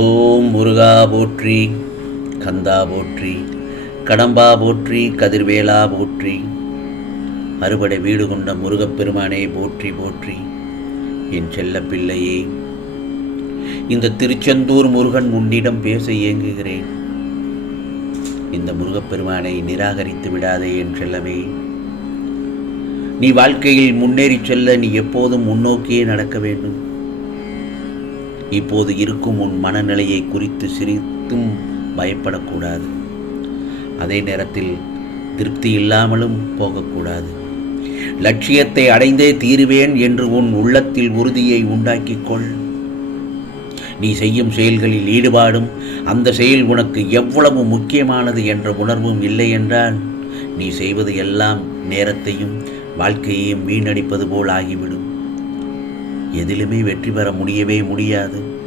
ஓம் முருகா போற்றி கந்தா போற்றி கடம்பா போற்றி கதிர்வேலா போற்றி. அறுபடை வீடு கொண்ட முருகப்பெருமானே போற்றி போற்றி. என் செல்ல பிள்ளையே இந்த திருச்செந்தூர் முருகன் உன்னிடம் பேச இயங்குகிறேன். இந்த முருகப்பெருமானை நிராகரித்து விடாதே என் செல்லமே. நீ வாழ்க்கையில் முன்னேறி செல்ல நீ எப்போதும் முன்னோக்கியே நடக்க வேண்டும். இப்போது இருக்கும் உன் மனநிலையை குறித்து சிரித்தும் பயப்படக்கூடாது. அதே நேரத்தில் திருப்தி இல்லாமலும் போகக்கூடாது. லட்சியத்தை அடைந்தே தீருவேன் என்று உன் உள்ளத்தில் உறுதியை உண்டாக்கிக் கொள். நீ செய்யும் செயல்களில் ஈடுபாடும் அந்த செயல் உனக்கு எவ்வளவு முக்கியமானது என்ற உணர்வும் இல்லை என்றால் நீ செய்வது எல்லாம் நேரத்தையும் வாழ்க்கையையும் வீணடிப்பது போல் ஆகிவிடும். எதிலுமே வெற்றி பெற முடியவே முடியாது.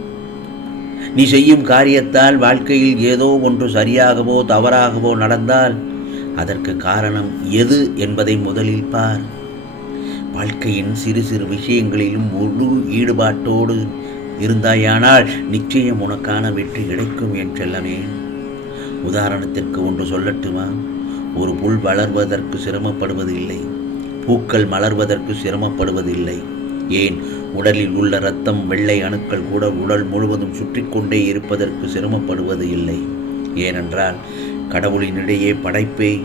நீ செய்யும் காரியத்தால் வாழ்க்கையில் ஏதோ ஒன்று சரியாகவோ தவறாகவோ நடந்தால் அதற்கு காரணம் எது என்பதை முதலில் பார். வாழ்க்கையின் சிறு சிறு விஷயங்களிலும் முழு ஈடுபாட்டோடு இருந்தாயானால் நிச்சயம் உனக்கான வெற்றி கிடைக்கும் என் செல்லமே. உதாரணத்திற்கு ஒன்று சொல்லட்டுமா? ஒரு புல் வளர்வதற்கு சிரமப்படுவதில்லை. பூக்கள் மலர்வதற்கு சிரமப்படுவதில்லை. ஏன்? உடலில் உள்ள இரத்தம் வெள்ளை அணுக்கள் கூட உடல் முழுவதும் சுற்றி கொண்டே இருப்பதற்கு சிரமப்படுவது இல்லை. ஏனென்றால் கடவுளினிடையே படைப்பே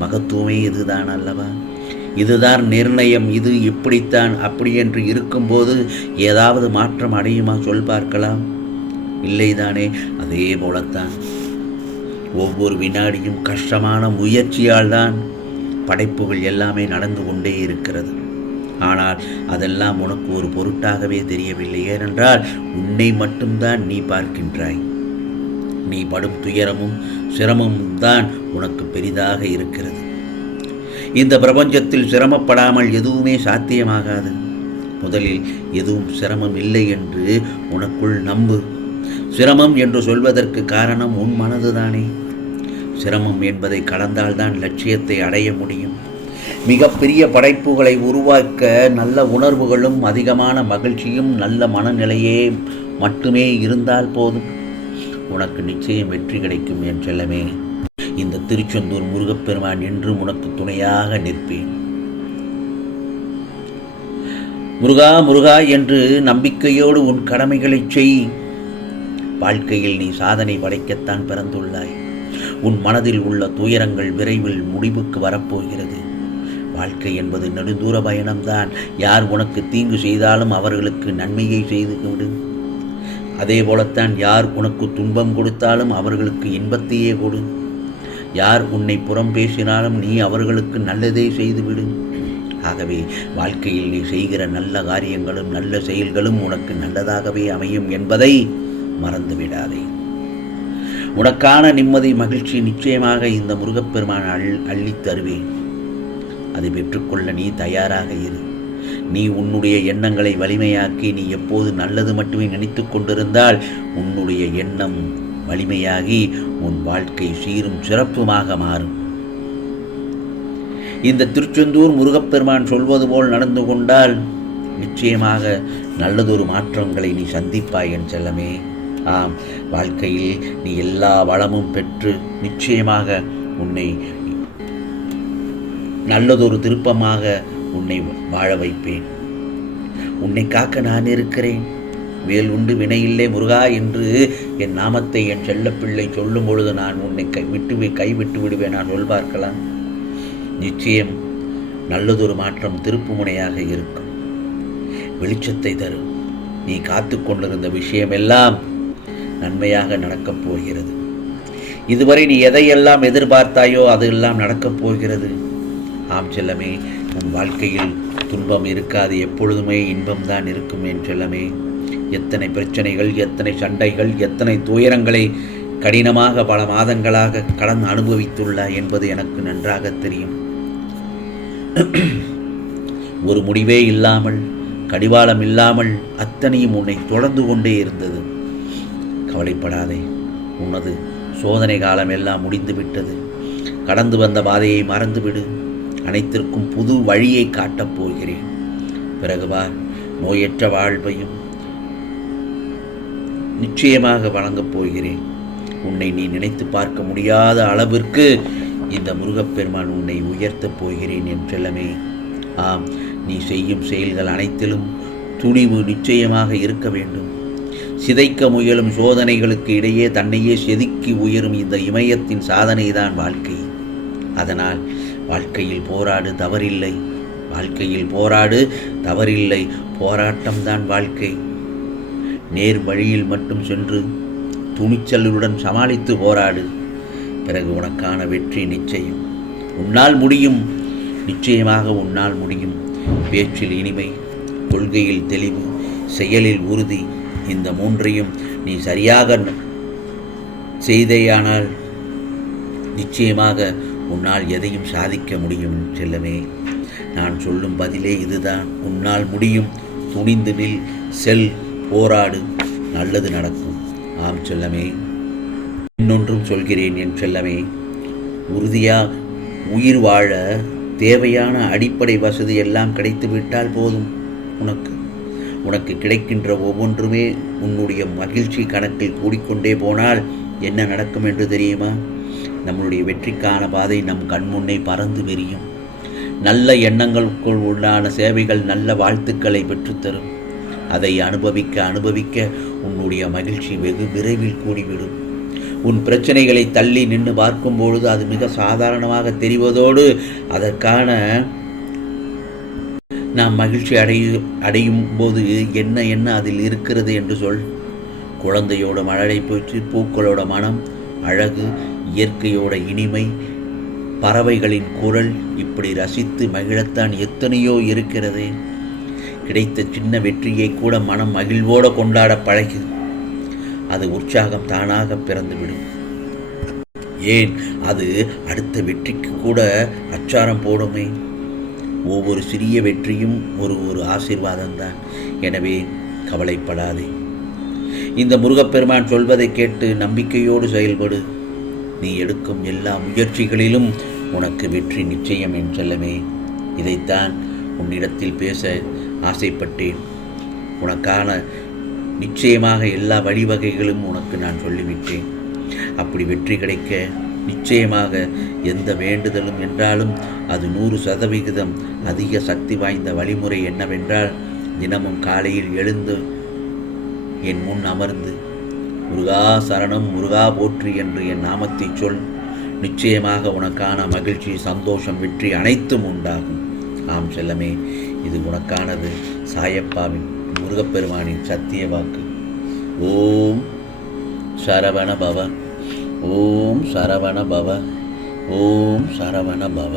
மகத்துவமே இதுதான் அல்லவா? இதுதான் நிர்ணயம். இது இப்படித்தான் அப்படி என்று இருக்கும்போது ஏதாவது மாற்றம் அடையுமா சொல் பார்க்கலாம். இல்லைதானே அதே போலத்தான். ஒவ்வொரு வினாடியும் கஷ்டமான முயற்சியால் தான் படைப்புகள் எல்லாமே நடந்து கொண்டே இருக்கிறது. ஆனால் அதெல்லாம் உனக்கு ஒரு பொருட்டாகவே தெரியவில்லை. ஏனென்றால் உன்னை மட்டும்தான் நீ பார்க்கின்றாய். நீ படும் துயரமும் சிரமமும் தான் உனக்கு பெரிதாக இருக்கிறது. இந்த பிரபஞ்சத்தில் சிரமப்படாமல் எதுவுமே சாத்தியமாகாது. முதலில் எதுவும் சிரமம் இல்லை என்று உனக்குள் நம்பு. சிரமம் என்று சொல்வதற்கு காரணம் உன் மனதுதானே. சிரமம் என்பதை கடந்தால்தான் லட்சியத்தை அடைய முடியும். மிகப்பெரிய படைப்புகளை உருவாக்க நல்ல உணர்வுகளும் அதிகமான மகிழ்ச்சியும் நல்ல மனநிலையே மட்டுமே இருந்தால் போதும். உனக்கு நிச்சயம் வெற்றி கிடைக்கும் என் செல்லமே. இந்த திருச்செந்தூர் முருகப்பெருமான் என்றும் உனக்கு துணையாக நிற்பேன். முருகா முருகா என்று நம்பிக்கையோடு உன் கடமைகளைச் செய். வாழ்க்கையில் நீ சாதனை படைக்கத்தான் பிறந்துள்ளாய். உன் மனதில் உள்ள துயரங்கள் விரைவில் முடிவுக்கு வரப்போகிறது. வாழ்க்கை என்பது நெடுந்தூர பயணம்தான். யார் உனக்கு தீங்கு செய்தாலும் அவர்களுக்கு நன்மையை செய்து விடு அதே போலத்தான் யார் உனக்கு துன்பம் கொடுத்தாலும் அவர்களுக்கு இன்பத்தையே கொடு. யார் உன்னை புறம் பேசினாலும் நீ அவர்களுக்கு நல்லதே செய்துவிடு ஆகவே வாழ்க்கையில் நீ செய்கிற நல்ல காரியங்களும் நல்ல செயல்களும் உனக்கு நல்லதாகவே அமையும் என்பதை மறந்துவிடாதே உனக்கான நிம்மதி மகிழ்ச்சி நிச்சயமாக இந்த முருகப்பெருமான் அள் அள்ளித் தருவேன். அதை பெற்றுக்கொள்ள நீ தயாராக இரு. நீ உன்னுடைய எண்ணங்களை வலிமையாக்கி நீ எப்போது நல்லது மட்டுமே நினைத்து கொண்டிருந்தால் உன்னுடைய எண்ணம் வலிமையாகி உன் வாழ்க்கை சீரும் சிறப்புமாக மாறும். இந்த திருச்செந்தூர் முருகப்பெருமான் சொல்வது போல் நடந்து கொண்டால் நிச்சயமாக நல்லதொரு மாற்றங்களை நீ சந்திப்பாய் என் செல்லமே. ஆம் வாழ்க்கையில் நீ எல்லா வளமும் பெற்று நிச்சயமாக உன்னை நல்லதொரு திருப்பமாக உன்னை வாழ வைப்பேன். உன்னை காக்க நான் இருக்கிறேன். வேல் உண்டு வினையில்லை முருகா என்று என் நாமத்தை என் செல்லப்பிள்ளை சொல்லும் பொழுது நான் உன்னை கை விட்டு கைவிட்டு விடுவேன். நான் சொல் பார்க்கலாம் நிச்சயம் நல்லதொரு மாற்றம் திருப்புமுனையாக இருக்கும். வெளிச்சத்தை தரும் நீ காத்து கொண்டிருந்த விஷயமெல்லாம் நன்மையாக நடக்கப் போகிறது. இதுவரை நீ எதையெல்லாம் எதிர்பார்த்தாயோ அதெல்லாம் நடக்கப் போகிறது. ஆம் செல்லமே உன் வாழ்க்கையில் துன்பம் இருக்காது எப்பொழுதுமே இன்பம்தான் இருக்கும் என் செல்லமே. எத்தனை பிரச்சனைகள் எத்தனை சண்டைகள் எத்தனை துயரங்களை கடினமாக பல மாதங்களாக கடந்து அனுபவித்துள்ளாய் என்பது எனக்கு நன்றாக தெரியும். ஒரு முடிவே இல்லாமல் கடிவாளம் இல்லாமல் அத்தனையும் உன்னை தொடர்ந்து கொண்டே இருந்தது. கவலைப்படாதே உனது சோதனை காலம் எல்லாம் முடிந்து விட்டது கடந்து வந்த பாதையை மறந்துவிடு. அனைத்திற்கும் புது வழியை காட்டப் போகிறேன். பிறகுவா நோயற்ற வாழ்வையும் நிச்சயமாக வழங்கப் போகிறேன். உன்னை நீ நினைத்து பார்க்க முடியாத அளவிற்கு இந்த முருகப்பெருமான் உன்னை உயர்த்தப் போகிறேன் என்றெல்லாமே. ஆம் நீ செய்யும் செயல்கள் அனைத்திலும் துணிவு நிச்சயமாக இருக்க வேண்டும். சிதைக்க முயலும் சோதனைகளுக்கு இடையே தன்னையே செதுக்கி உயரும் இந்த இமயத்தின் சாதனைதான் வாழ்க்கை. அதனால் வாழ்க்கையில் போராடு தவறில்லை. வாழ்க்கையில் போராடு தவறில்லை. போராட்டம்தான் வாழ்க்கை. நேர் வழியில் மட்டும் சென்று துணிச்சலுடன் சமாளித்து போராடு. பிறகு உனக்கான வெற்றி நிச்சயம். உன்னால் முடியும். நிச்சயமாக உன்னால் முடியும். பேச்சில் இனிமை கொள்கையில் தெளிவு செயலில் உறுதி இந்த மூன்றையும் நீ சரியாக செய்தேயானால் நிச்சயமாக உன்னால் எதையும் சாதிக்க முடியும் செல்லமே. நான் சொல்லும் பதிலே இதுதான். உன்னால் முடியும். துணிந்து நில். செல். போராடு. நல்லது நடக்கும். ஆம் செல்லமே. இன்னொன்றும் சொல்கிறேன் என் செல்லமே. உறுதியாக உயிர் வாழ தேவையான அடிப்படை வசதி எல்லாம் கிடைத்துவிட்டால் போதும் உனக்கு. உனக்கு கிடைக்கின்ற ஒவ்வொன்றுமே உன்னுடைய மகிழ்ச்சி கணக்கில் கூடிக்கொண்டே போனால் என்ன நடக்கும் என்று தெரியுமா? நம்மளுடைய வெற்றிக்கான பாதை நம் கண்முன்னே பறந்து விரியும். நல்ல எண்ணங்களுக்குள் உண்டான சேவைகள் நல்ல வாழ்த்துக்களை பெற்றுத்தரும். அதை அனுபவிக்க அனுபவிக்க உன்னுடைய மகிழ்ச்சி வெகு விரைவில் கூடிவிடும். உன் பிரச்சனைகளை தள்ளி நின்று பார்க்கும் பொழுது அது மிக சாதாரணமாக தெரிவதோடு அதற்கான நாம் மகிழ்ச்சி அடைய அடையும் போது என்ன என்ன அதில் இருக்கிறது என்று சொல். குழந்தையோட மழலை போச்சு பூக்களோட மனம் அழகு இயற்கையோட இனிமை பறவைகளின் குரல் இப்படி ரசித்து மகிழத்தான் எத்தனையோ இருக்கிறதே. கிடைத்த சின்ன வெற்றியை கூட மனம் மகிழ்வோடு கொண்டாட பழகு அது உற்சாகம் தானாக பிறந்துவிடும். ஏன்? அது அடுத்த வெற்றிக்கு கூட அச்சாரம் போடுமே. ஒவ்வொரு சிறிய வெற்றியும் ஒரு ஒரு ஆசீர்வாதம் தான் எனவே கவலைப்படாதே. இந்த முருகப்பெருமான் சொல்வதை கேட்டு நம்பிக்கையோடு செயல்படு. நீ எடுக்கும் எல்லா முயற்சிகளிலும் உனக்கு வெற்றி நிச்சயம் என் செல்லமே. இதைத்தான் உன்னிடத்தில் பேச ஆசைப்பட்டேன். உனக்கான நிச்சயமாக எல்லா வழிவகைகளும் உனக்கு நான் சொல்லிவிட்டேன். அப்படி வெற்றி கிடைக்க நிச்சயமாக எந்த வேண்டுதலும் என்றாலும் அது நூறு சதவிகிதம் அதிக சக்தி வாய்ந்த வழிமுறை என்னவென்றால் தினமும் காலையில் எழுந்து என் முன் அமர்ந்து முருகா சரணம் முருகா போற்றி என்று என் நாமத்தை சொல். நிச்சயமாக உனக்கான மகிழ்ச்சி சந்தோஷம் வெற்றி அனைத்தும் உண்டாகும். ஆம் செல்லமே இது உனக்கானது. சாயப்பாவின் முருகப்பெருமானின் சத்திய வாக்கு. ஓம் சரவண பவ ஓம் சரவண பவ ஓம் சரவண பவ